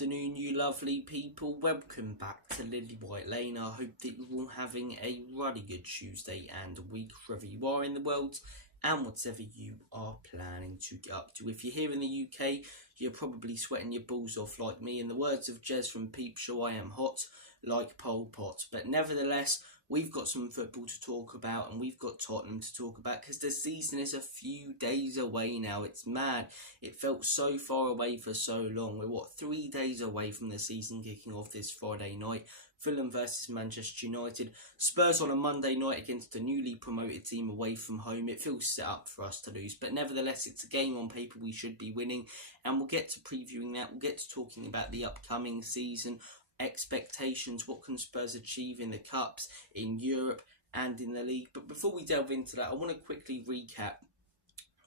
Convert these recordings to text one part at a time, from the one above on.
afternoon, you lovely people. Welcome back to Lily White Lane. I hope that you're all having a really good Tuesday and week wherever you are in the world and whatever you are planning to get up to. If you're here in the UK, you're probably sweating your balls off like me. In the words of Jez from Peep Show, I am hot like Pol Pot. But nevertheless, we've got some football to talk about and we've got Tottenham to talk about because the season is a few days away now. It's mad. It felt so far away for so long. We're 3 days away from the season kicking off this Friday night. Fulham versus Manchester United. Spurs on a Monday night against a newly promoted team away from home. It feels set up for us to lose, but nevertheless it's a game on paper we should be winning, and we'll get to previewing that. We'll get to talking about the upcoming season, expectations, what can Spurs achieve in the Cups, in Europe and in the league. But before we delve into that, I want to quickly recap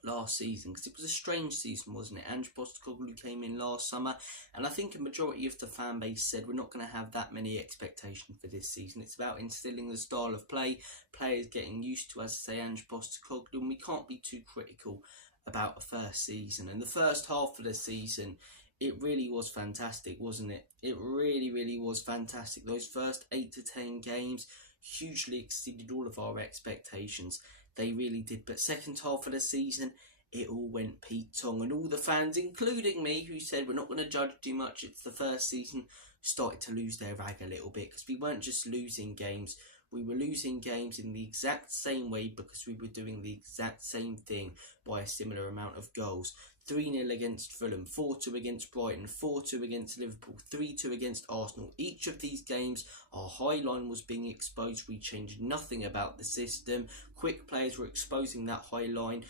last season, because it was a strange season, wasn't it? Ange Postecoglou came in last summer, and I think a majority of the fan base said we're not going to have that many expectations for this season. It's about instilling the style of play, players getting used to, as I say, Ange Postecoglou, and we can't be too critical about a first season. And the first half of the season, it really was fantastic, wasn't it? It really was fantastic. Those first 8 to 10 games hugely exceeded all of our expectations. They really did. But second half of the season, it all went Pete Tong. And all the fans, including me, who said we're not going to judge too much, it's the first season, started to lose their rag a little bit. Because we weren't just losing games. We were losing games in the exact same way because we were doing the exact same thing by a similar amount of goals. 3-0 against Fulham, 4-2 against Brighton, 4-2 against Liverpool, 3-2 against Arsenal. Each of these games, our high line was being exposed. We changed nothing about the system. Quick players were exposing that high line.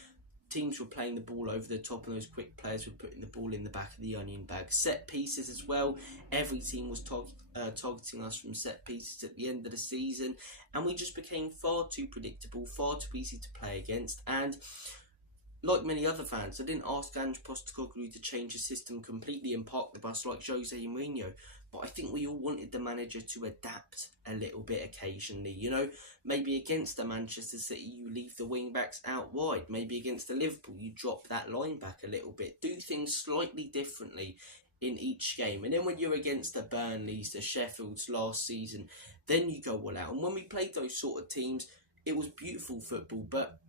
Teams were playing the ball over the top, and those quick players were putting the ball in the back of the onion bag. Set pieces as well. Every team was targeting us from set pieces at the end of the season, and we just became far too predictable, far too easy to play against. And like many other fans, I didn't ask Ange Postecoglou to change the system completely and park the bus like Jose Mourinho, but I think we all wanted the manager to adapt a little bit occasionally. You know, maybe against the Manchester City, you leave the wing-backs out wide. Maybe against the Liverpool, you drop that line back a little bit. Do things slightly differently in each game. And then when you're against the Burnleys, the Sheffields last season, then you go all out. And when we played those sort of teams, it was beautiful football, but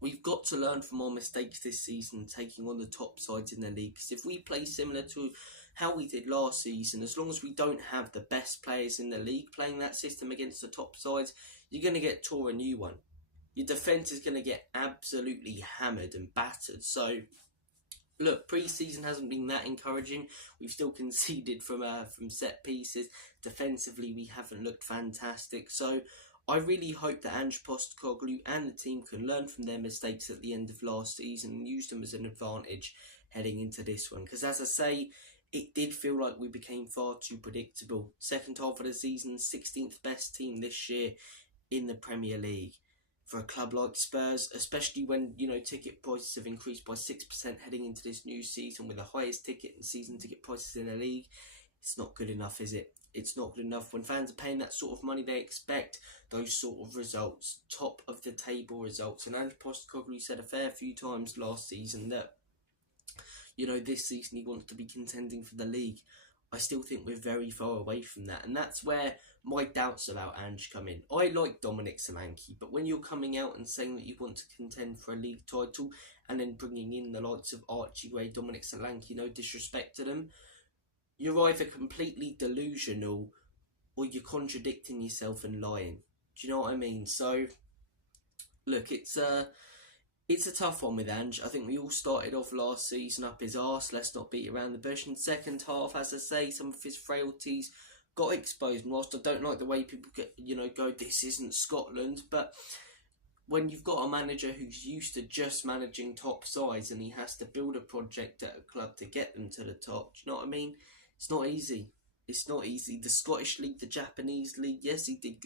we've got to learn from our mistakes this season, taking on the top sides in the league. Because if we play similar to how we did last season, as long as we don't have the best players in the league playing that system against the top sides, you're going to get tore a new one. Your defence is going to get absolutely hammered and battered. So, look, pre-season hasn't been that encouraging. We've still conceded from set pieces. Defensively, we haven't looked fantastic. So I really hope that Ange Postecoglou and the team can learn from their mistakes at the end of last season and use them as an advantage heading into this one. Because as I say, it did feel like we became far too predictable. Second half of the season, 16th best team this year in the Premier League. For a club like Spurs, especially when, you know, ticket prices have increased by 6% heading into this new season with the highest ticket and season ticket prices in the league, it's not good enough, is it? It's not good enough. When fans are paying that sort of money, they expect those sort of results, top of the table results. And Ange Postecoglou said a fair few times last season that, you know, this season he wants to be contending for the league. I still think we're very far away from that. And that's where my doubts about Ange come in. I like Dominic Solanke, but when you're coming out and saying that you want to contend for a league title and then bringing in the likes of Archie Gray, Dominic Solanke, no disrespect to them, you're either completely delusional or you're contradicting yourself and lying. Do you know what I mean? So, look, it's a tough one with Ange. I think we all started off last season up his arse. Let's not beat around the bush. In second half, as I say, some of his frailties got exposed. And whilst I don't like the way people go, this isn't Scotland, but when you've got a manager who's used to just managing top sides and he has to build a project at a club to get them to the top, do you know what I mean? It's not easy. It's not easy. The Scottish League, the Japanese League, yes, he did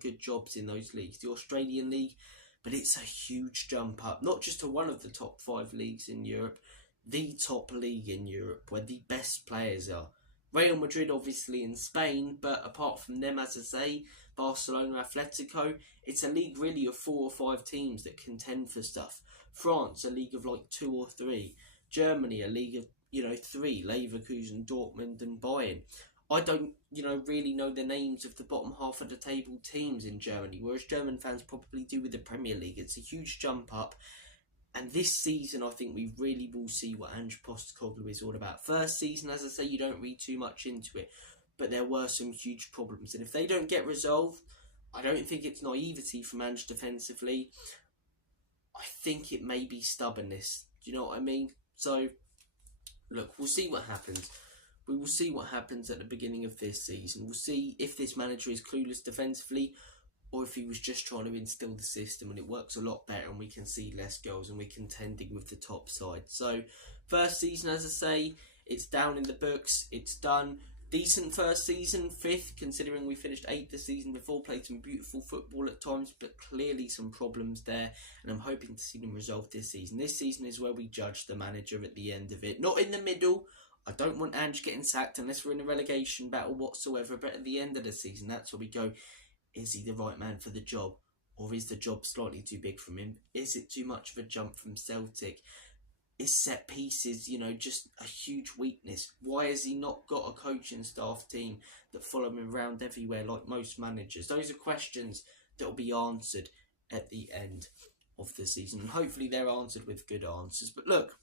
good jobs in those leagues. The Australian League, but it's a huge jump up. Not just to one of the top 5 leagues in Europe, the top league in Europe, where the best players are. Real Madrid, obviously, in Spain, but apart from them, as I say, Barcelona, Atletico, it's a league really of 4 or 5 teams that contend for stuff. France, a league of like 2 or 3. Germany, a league of, three: Leverkusen, Dortmund and Bayern. I don't, really know the names of the bottom half of the table teams in Germany, whereas German fans probably do with the Premier League. It's a huge jump up. And this season, I think we really will see what Ange Postecoglou is all about. First season, as I say, you don't read too much into it, but there were some huge problems. And if they don't get resolved, I don't think it's naivety from Ange defensively. I think it may be stubbornness. Do you know what I mean? So, look, we'll see what happens. We will see what happens at the beginning of this season. We'll see if this manager is clueless defensively or if he was just trying to instill the system and it works a lot better and we can see less goals and we're contending with the top side. So, first season, as I say, it's down in the books. It's done. Decent first season, 5th, considering we finished 8th the season before, played some beautiful football at times, but clearly some problems there, and I'm hoping to see them resolved this season. This season is where we judge the manager at the end of it, not in the middle. I don't want Ange getting sacked unless we're in a relegation battle whatsoever, but at the end of the season, that's where we go, is he the right man for the job? Or is the job slightly too big from him? Is it too much of a jump from Celtic? Is set pieces, just a huge weakness? Why has he not got a coaching staff team that follow him around everywhere like most managers? Those are questions that will be answered at the end of the season. And hopefully they're answered with good answers. But look,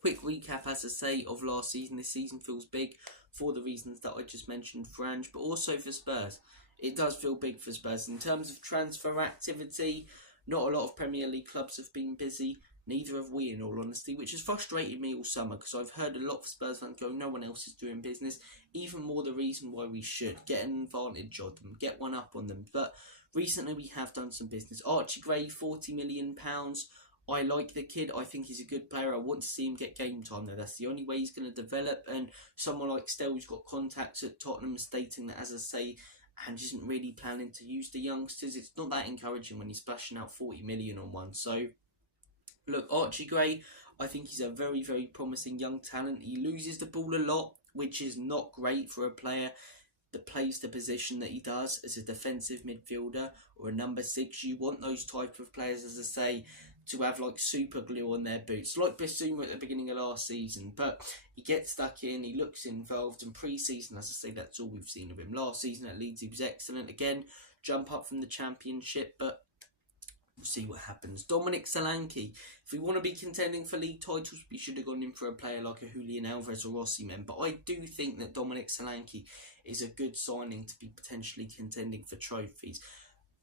quick recap, as I say, of last season. This season feels big for the reasons that I just mentioned for Ange, but also for Spurs. It does feel big for Spurs. In terms of transfer activity, not a lot of Premier League clubs have been busy. Neither have we, in all honesty, which has frustrated me all summer because I've heard a lot of Spurs fans go, no one else is doing business. Even more the reason why we should get an advantage of them, get one up on them. But recently we have done some business. Archie Gray, £40 million. I like the kid. I think he's a good player. I want to see him get game time though. That's the only way he's going to develop. And someone like Stell, who's got contacts at Tottenham, stating that, as I say, Ange isn't really planning to use the youngsters. It's not that encouraging when he's splashing out 40 million on one. So, look, Archie Gray, I think he's a very, very promising young talent. He loses the ball a lot, which is not great for a player that plays the position that he does as a defensive midfielder or a number 6. You want those type of players, as I say, to have like super glue on their boots, like Bissouma at the beginning of last season. But he gets stuck in, he looks involved, and pre-season, as I say, that's all we've seen of him. Last season at Leeds he was excellent. Again, jump up from the Championship, but we'll see what happens. Dominic Solanke. If we want to be contending for league titles, we should have gone in for a player like a Julian Alvarez or Osimhen. But I do think that Dominic Solanke is a good signing to be potentially contending for trophies.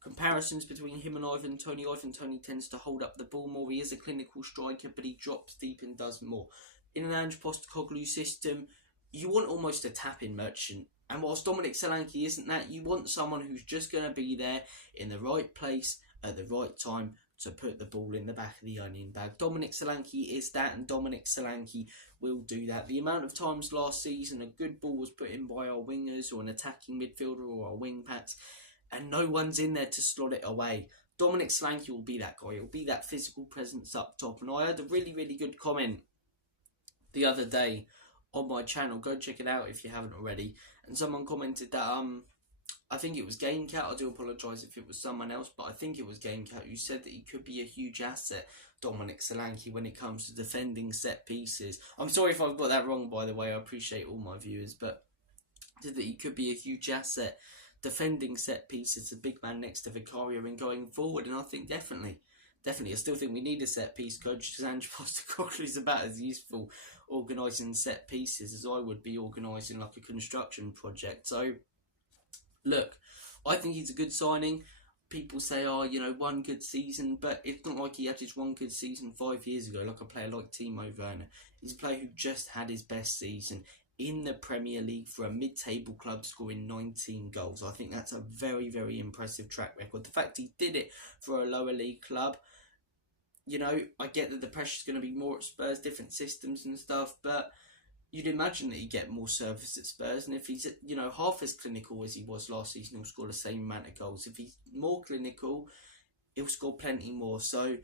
Comparisons between him and Ivan Toney. Ivan Toney tends to hold up the ball more. He is a clinical striker, but he drops deep and does more. In an Ange Postecoglou system, you want almost a tap-in merchant. And whilst Dominic Solanke isn't that, you want someone who's just going to be there in the right place at the right time to put the ball in the back of the onion bag. Dominic Solanke is that, and Dominic Solanke will do that. The amount of times last season a good ball was put in by our wingers or an attacking midfielder or our wing backs, and no one's in there to slot it away. Dominic Solanke will be that guy. He'll be that physical presence up top. And I heard a really, really good comment the other day on my channel. Go check it out if you haven't already. And someone commented that I think it was GameCat. I do apologise if it was someone else, but I think it was GameCat who said that he could be a huge asset, Dominic Solanke, when it comes to defending set pieces. I'm sorry if I've got that wrong, by the way. I appreciate all my viewers, but said that he could be a huge asset defending set pieces, a big man next to Vicario and going forward. And I think definitely, I still think we need a set piece coach, because Ange Postecoglou is about as useful organising set pieces as I would be organising like a construction project. So, look, I think he's a good signing. People say, one good season, but it's not like he had his one good season 5 years ago, like a player like Timo Werner. He's a player who just had his best season in the Premier League for a mid-table club, scoring 19 goals. I think that's a very, very impressive track record. The fact he did it for a lower league club, I get that the pressure's going to be more at Spurs, different systems and stuff, but you'd imagine that he'd get more service at Spurs, and if he's, half as clinical as he was last season, he'll score the same amount of goals. If he's more clinical, he'll score plenty more. So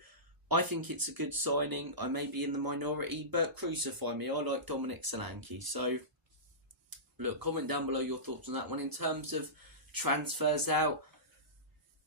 I think it's a good signing. I may be in the minority, but crucify me. I like Dominic Solanke. So, look, comment down below your thoughts on that one. In terms of transfers out,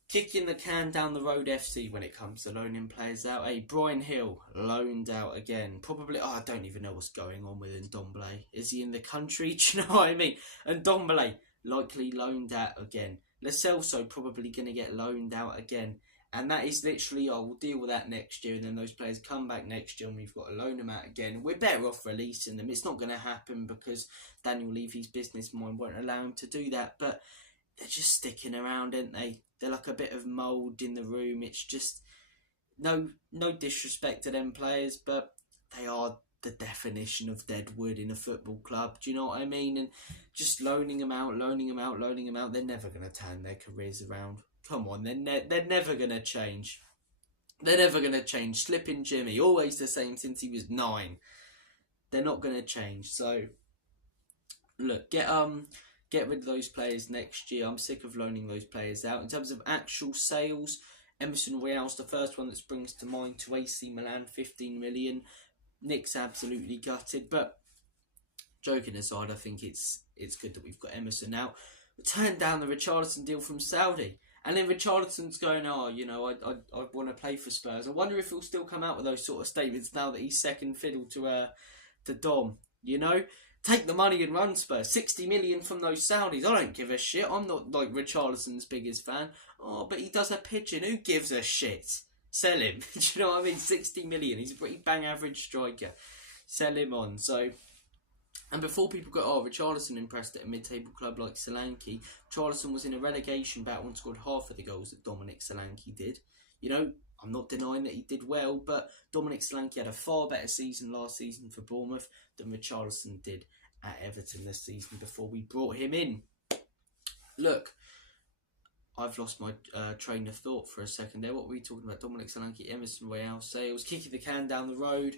Kicking the can down the road FC when it comes to loaning players out. Hey, Brian Hill loaned out again. Probably, I don't even know what's going on with Ndombele. Is he in the country? Do you know what I mean? Ndombele likely loaned out again. Lo Celso probably going to get loaned out again. And that is literally, we'll deal with that next year. And then those players come back next year and we've got to loan them out again. We're better off releasing them. It's not going to happen because Daniel Levy's business mind won't allow him to do that. But they're just sticking around, aren't they? They're like a bit of mould in the room. It's just no disrespect to them players, but they are the definition of dead wood in a football club. Do you know what I mean? And just loaning them out. They're never going to turn their careers around. Come on, they're never going to change. They're never going to change. Slipping Jimmy, always the same since he was 9. They're not going to change. So, look, get rid of those players next year. I'm sick of loaning those players out. In terms of actual sales, Emerson Royale's the first one that springs to mind to AC Milan, 15 million. Nick's absolutely gutted, but joking aside, I think it's good that we've got Emerson now. We turned down the Richarlison deal from Saudi, and then Richarlison's going, I want to play for Spurs. I wonder if he'll still come out with those sort of statements now that he's second fiddle to Dom. Take the money and run, Spurs. 60 million from those Saudis. I don't give a shit. I'm not like Richarlison's biggest fan. Oh, but he does a pigeon. Who gives a shit? Sell him. Do you know what I mean? 60 million. He's a pretty bang average striker. Sell him on. So, and before people go, Richarlison impressed at a mid-table club like Solanke. Richarlison was in a relegation battle and scored half of the goals that Dominic Solanke did. I'm not denying that he did well, but Dominic Solanke had a far better season last season for Bournemouth than Richarlison did at Everton this season before we brought him in. Look, I've lost my train of thought for a second there. What were we talking about? Dominic Solanke, Emerson Royale, sales, kicking the can down the road.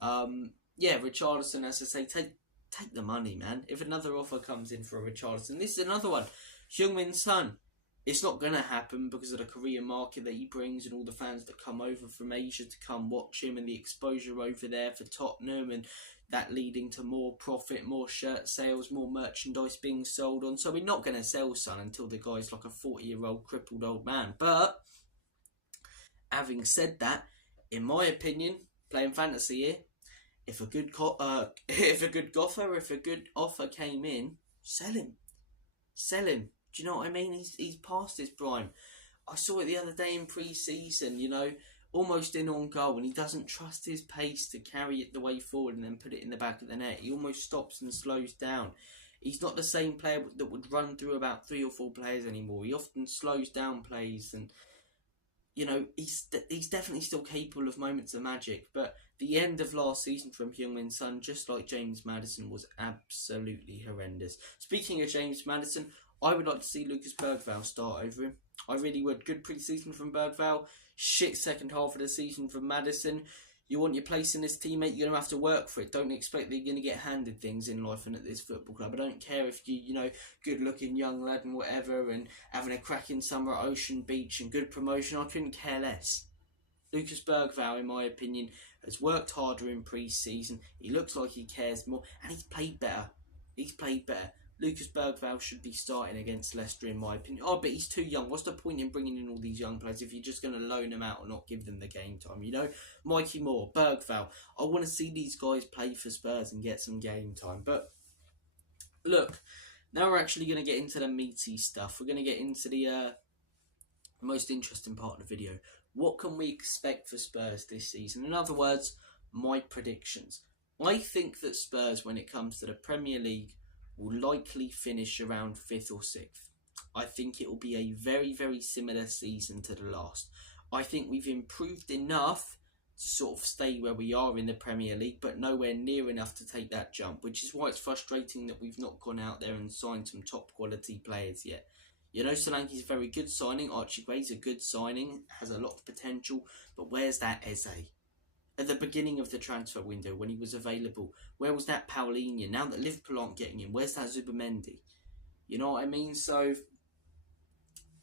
Richarlison, as I say, take the money, man. If another offer comes in for a Richarlison, this is another one. Heung-min Son. It's not going to happen because of the Korean market that he brings and all the fans that come over from Asia to come watch him and the exposure over there for Tottenham and that leading to more profit, more shirt sales, more merchandise being sold on. So we're not going to sell Son until the guy's like a 40-year-old crippled old man. But having said that, in my opinion, playing fantasy here, if a good offer came in, sell him. Do you know what I mean? He's past his prime. I saw it the other day in pre-season, almost in on goal, and he doesn't trust his pace to carry it the way forward and then put it in the back of the net. He almost stops and slows down. He's not the same player that would run through about 3 or 4 players anymore. He often slows down plays, and he's definitely still capable of moments of magic. But the end of last season from Heung-min Son, just like James Maddison, was absolutely horrendous. Speaking of James Maddison, I would like to see Lucas Bergvall start over him. I really would. Good pre-season from Bergvall. Shit second half of the season from Maddison. You want your place in this team, mate, you're going to have to work for it. Don't expect that you're going to get handed things in life and at this football club. I don't care if good-looking young lad and whatever and having a cracking summer at Ocean Beach and good promotion. I couldn't care less. Lucas Bergvall, in my opinion, has worked harder in pre-season. He looks like he cares more and he's played better. Lucas Bergvall should be starting against Leicester, in my opinion. Oh, but he's too young. What's the point in bringing in all these young players if you're just going to loan them out and not give them the game time? Mikey Moore, Bergvall. I want to see these guys play for Spurs and get some game time. But look, now we're actually going to get into the meaty stuff. We're going to get into the most interesting part of the video. What can we expect for Spurs this season? In other words, my predictions. I think that Spurs, when it comes to the Premier League, will likely finish around 5th or 6th. I think it will be a very, very similar season to the last. I think we've improved enough to sort of stay where we are in the Premier League, but nowhere near enough to take that jump, which is why it's frustrating that we've not gone out there and signed some top quality players yet. Solanke's a very good signing. Archie Gray's a good signing, has a lot of potential, but where's that Eze? At the beginning of the transfer window, when he was available, where was that Paulinho? Now that Liverpool aren't getting him, where's that Zubamendi? You know what I mean? So,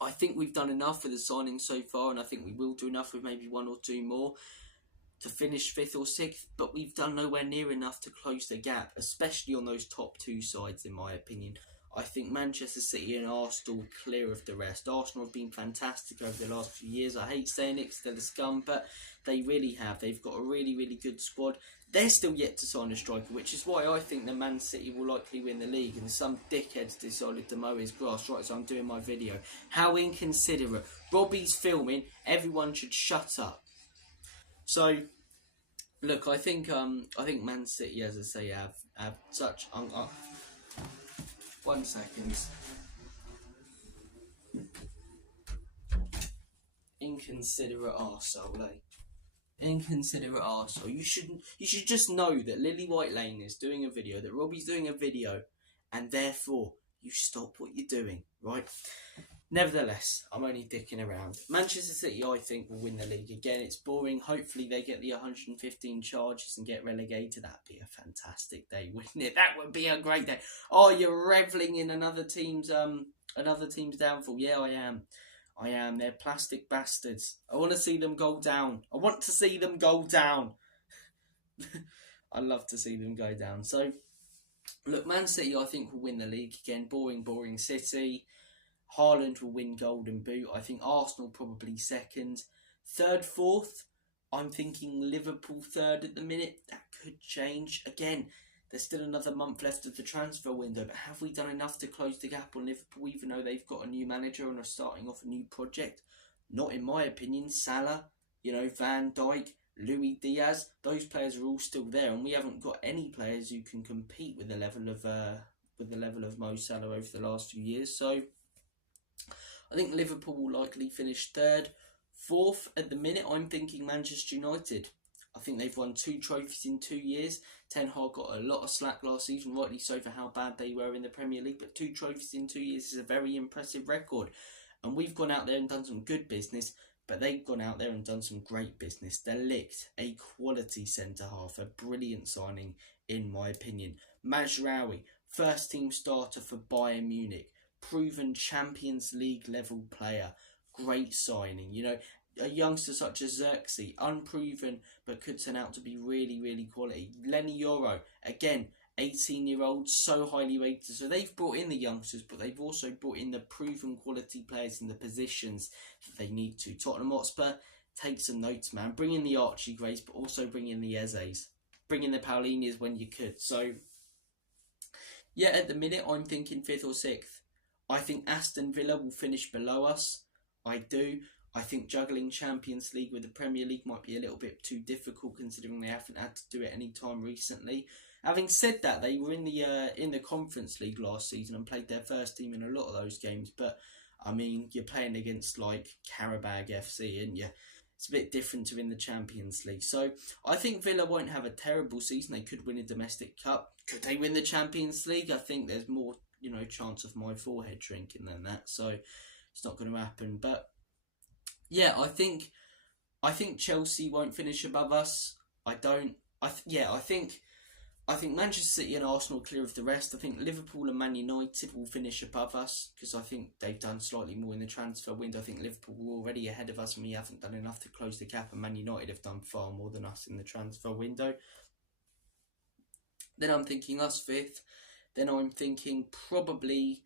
I think we've done enough with the signings so far, and I think we will do enough with maybe 1 or 2 more to finish 5th or 6th, but we've done nowhere near enough to close the gap, especially on those top 2 sides, in my opinion. I think Manchester City and Arsenal clear of the rest. Arsenal have been fantastic over the last few years. I hate saying it because they're the scum, but they really have. They've got a really, really good squad. They're still yet to sign a striker, which is why I think the Man City will likely win the league. And some dickheads decided to mow his grass. Right, so I'm doing my video. How inconsiderate. Robbie's filming. Everyone should shut up. So, look, I think Man City, as I say, have such... 1 second. Inconsiderate arsehole, eh? Inconsiderate arsehole. You should just know that Lily White Lane is doing a video, that Robbie's doing a video, and therefore you stop what you're doing, right? Nevertheless, I'm only dicking around. Manchester City, I think, will win the league again. It's boring. Hopefully, they get the 115 charges and get relegated. That'd be a fantastic day, wouldn't it? That would be a great day. Oh, you're reveling in another team's downfall. Yeah, I am. They're plastic bastards. I want to see them go down. I want to see them go down. I love to see them go down. So, look, Man City, I think, will win the league again. Boring City. Haaland will win Golden Boot. I think Arsenal probably second. Third, fourth. I'm thinking Liverpool third at the minute. That could change. Again, there's still another month left of the transfer window. But have we done enough to close the gap on Liverpool, even though they've got a new manager and are starting off a new project? Not in my opinion. Salah, Van Dijk, Luis Diaz. Those players are all still there. And we haven't got any players who can compete with the level of Mo Salah over the last few years. So I think Liverpool will likely finish third. Fourth, at the minute, I'm thinking Manchester United. I think they've won 2 trophies in 2 years. Ten Hag got a lot of slack last season, rightly so, for how bad they were in the Premier League. But 2 trophies in 2 years is a very impressive record. And we've gone out there and done some good business, but they've gone out there and done some great business. De Ligt, a quality centre-half, a brilliant signing, in my opinion. Mazraoui, first team starter for Bayern Munich. Proven Champions League level player, great signing. A youngster such as Xerxes, unproven but could turn out to be really, really quality. Lenny Yoro, again, 18-year-old, so highly rated. So they've brought in the youngsters, but they've also brought in the proven quality players in the positions that they need to. Tottenham Hotspur, take some notes, man. Bring in the Archie Grays, but also bring in the Ezes. Bring in the Paulinas when you could. So, yeah, at the minute, I'm thinking 5th or 6th. I think Aston Villa will finish below us. I do. I think juggling Champions League with the Premier League might be a little bit too difficult, considering they haven't had to do it any time recently. Having said that, they were in the Conference League last season and played their first team in a lot of those games. But I mean, you're playing against like Karabag FC, and it's a bit different to in the Champions League. So I think Villa won't have a terrible season. They could win a domestic cup. Could they win the Champions League? I think there's more chance of my forehead shrinking than that, so it's not going to happen. But yeah, I think Chelsea won't finish above us. I think Manchester City and Arsenal clear of the rest. I think Liverpool and Man United will finish above us because I think they've done slightly more in the transfer window. I think Liverpool were already ahead of us and we haven't done enough to close the gap, and Man United have done far more than us in the transfer window. Then I'm thinking us 5th. Then I'm thinking probably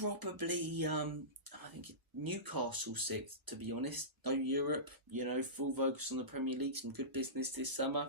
I think Newcastle 6th, to be honest. No Europe, full focus on the Premier League, some good business this summer.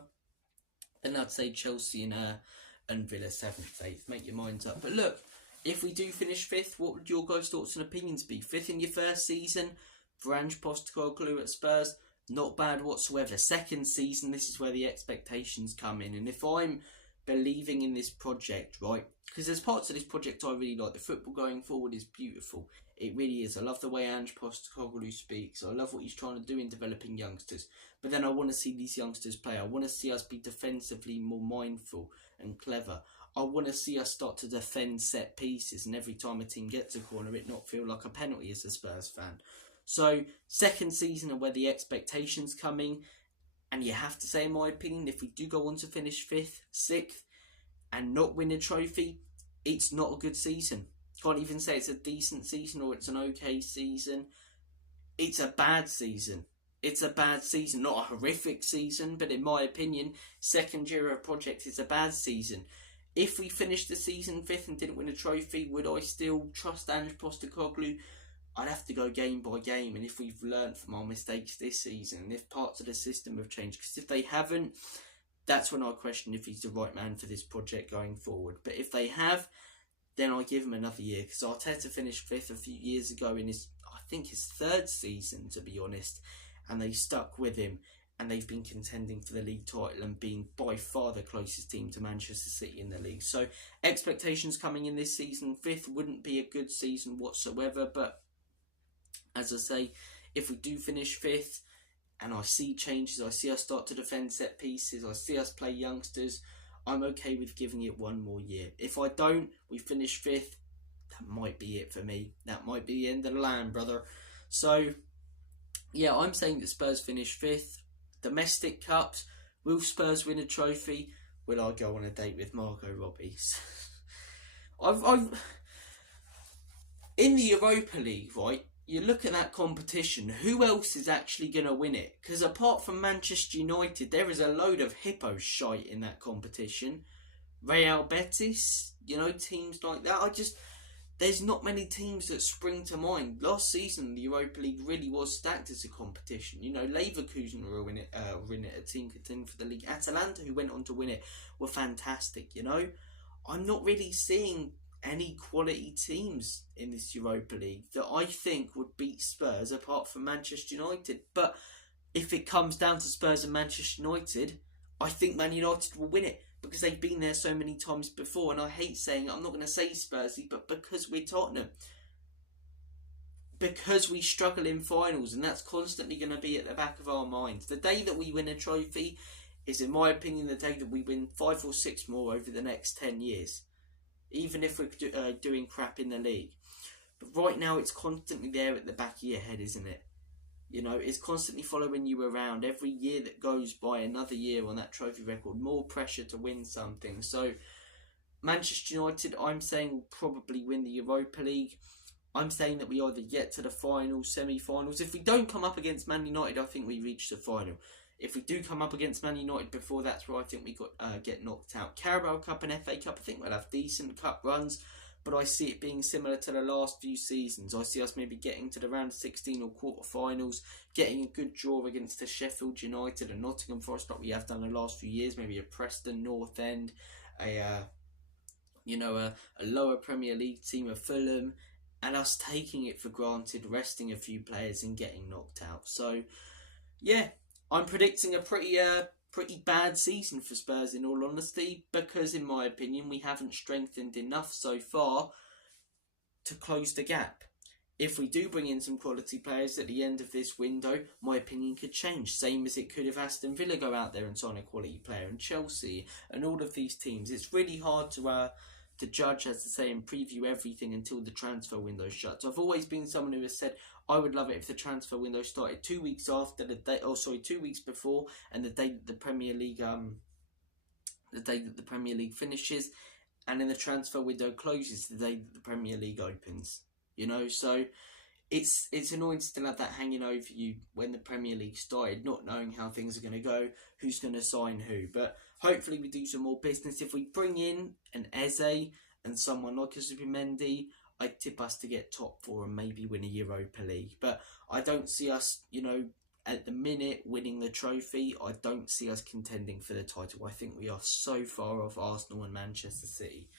Then I'd say Chelsea and Villa 7th, 8th. Make your minds up. But look, if we do finish 5th, what would your guys' thoughts and opinions be? 5th in your first season for Ange Postecoglou at Spurs, not bad whatsoever. Second season, this is where the expectations come in. And if I'm believing in this project, right? Because there's parts of this project I really like. The football going forward is beautiful. It really is. I love the way Ange Postecoglou speaks. I love what he's trying to do in developing youngsters. But then I want to see these youngsters play. I want to see us be defensively more mindful and clever. I want to see us start to defend set pieces, and every time a team gets a corner, it not feel like a penalty as a Spurs fan. So, second season and where the expectations coming. And you have to say, in my opinion, if we do go on to finish 5th, 6th, and not win a trophy, it's not a good season. Can't even say it's a decent season or it's an okay season. It's a bad season. It's a bad season. Not a horrific season, but in my opinion, second year of project is a bad season. If we finished the season 5th and didn't win a trophy, would I still trust Ange Postecoglou? I'd have to go game by game, and if we've learnt from our mistakes this season, and if parts of the system have changed, because if they haven't, that's when I question if he's the right man for this project going forward. But if they have, then I give him another year, because Arteta finished 5th a few years ago in his 3rd season, to be honest, and they stuck with him, and they've been contending for the league title and being by far the closest team to Manchester City in the league. So expectations coming in this season, 5th wouldn't be a good season whatsoever, but as I say, if we do finish 5th and I see changes, I see us start to defend set pieces, I see us play youngsters, I'm okay with giving it one more year. If I don't, we finish 5th, that might be it for me. That might be the end of the line, brother. So, yeah, I'm saying that Spurs finish 5th. Domestic cups, will Spurs win a trophy? Will I go on a date with Margot Robbie? I've in the Europa League, right? You look at that competition, who else is actually going to win it? Because apart from Manchester United, there is a load of hippo shite in that competition. Real Betis, teams like that. There's not many teams that spring to mind. Last season, the Europa League really was stacked as a competition. Leverkusen were winning it, a team contending for the league. Atalanta, who went on to win it, were fantastic, I'm not really seeing any quality teams in this Europa League that I think would beat Spurs apart from Manchester United. But if it comes down to Spurs and Manchester United, I think Man United will win it because they've been there so many times before. And I hate saying it, I'm not going to say Spursy, but because we're Tottenham, because we struggle in finals, and that's constantly going to be at the back of our minds. The day that we win a trophy is, in my opinion, the day that we win 5 or 6 more over the next 10 years. Even if we're doing crap in the league. But right now it's constantly there at the back of your head, isn't it? It's constantly following you around. Every year that goes by, another year on that trophy record, more pressure to win something. So Manchester United, I'm saying, will probably win the Europa League. I'm saying that we either get to the finals, semi-finals. If we don't come up against Man United, I think we reach the final. If we do come up against Man United before, that's where I think we get knocked out. Carabao Cup and FA Cup, I think we'll have decent cup runs, but I see it being similar to the last few seasons. I see us maybe getting to the round 16 or quarter-finals, getting a good draw against a Sheffield United and Nottingham Forest like we have done the last few years, maybe a Preston North End, a lower Premier League team of Fulham, and us taking it for granted, resting a few players and getting knocked out. So, yeah, I'm predicting a pretty bad season for Spurs, in all honesty, because in my opinion we haven't strengthened enough so far to close the gap. If we do bring in some quality players at the end of this window, my opinion could change. Same as it could if Aston Villa go out there and sign a quality player, and Chelsea and all of these teams. It's really hard to judge, as to say, and preview everything until the transfer window shuts. I've always been someone who has said I would love it if the transfer window started 2 weeks after 2 weeks before, and the day that the Premier League finishes, and then the transfer window closes the day that the Premier League opens. So it's annoying to still have that hanging over you when the Premier League started, not knowing how things are going to go, who's going to sign who. But hopefully we do some more business. If we bring in an Eze and someone like a Zubimendi, I'd tip us to get top 4 and maybe win a Europa League. But I don't see us, at the minute winning the trophy. I don't see us contending for the title. I think we are so far off Arsenal and Manchester City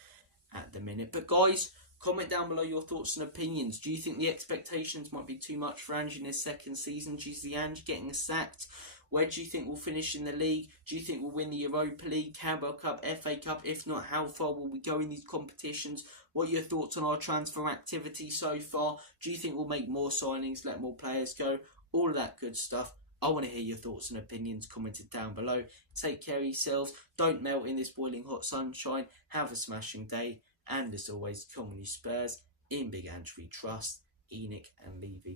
at the minute. But guys, comment down below your thoughts and opinions. Do you think the expectations might be too much for Ange in his second season? Do you see Ange getting sacked? Where do you think we'll finish in the league? Do you think we'll win the Europa League, Carabao Cup, FA Cup? If not, how far will we go in these competitions? What are your thoughts on our transfer activity so far? Do you think we'll make more signings, let more players go? All of that good stuff. I want to hear your thoughts and opinions commented down below. Take care of yourselves. Don't melt in this boiling hot sunshine. Have a smashing day. And as always, come on you Spurs. In Big Ange we trust. Enoch and Levy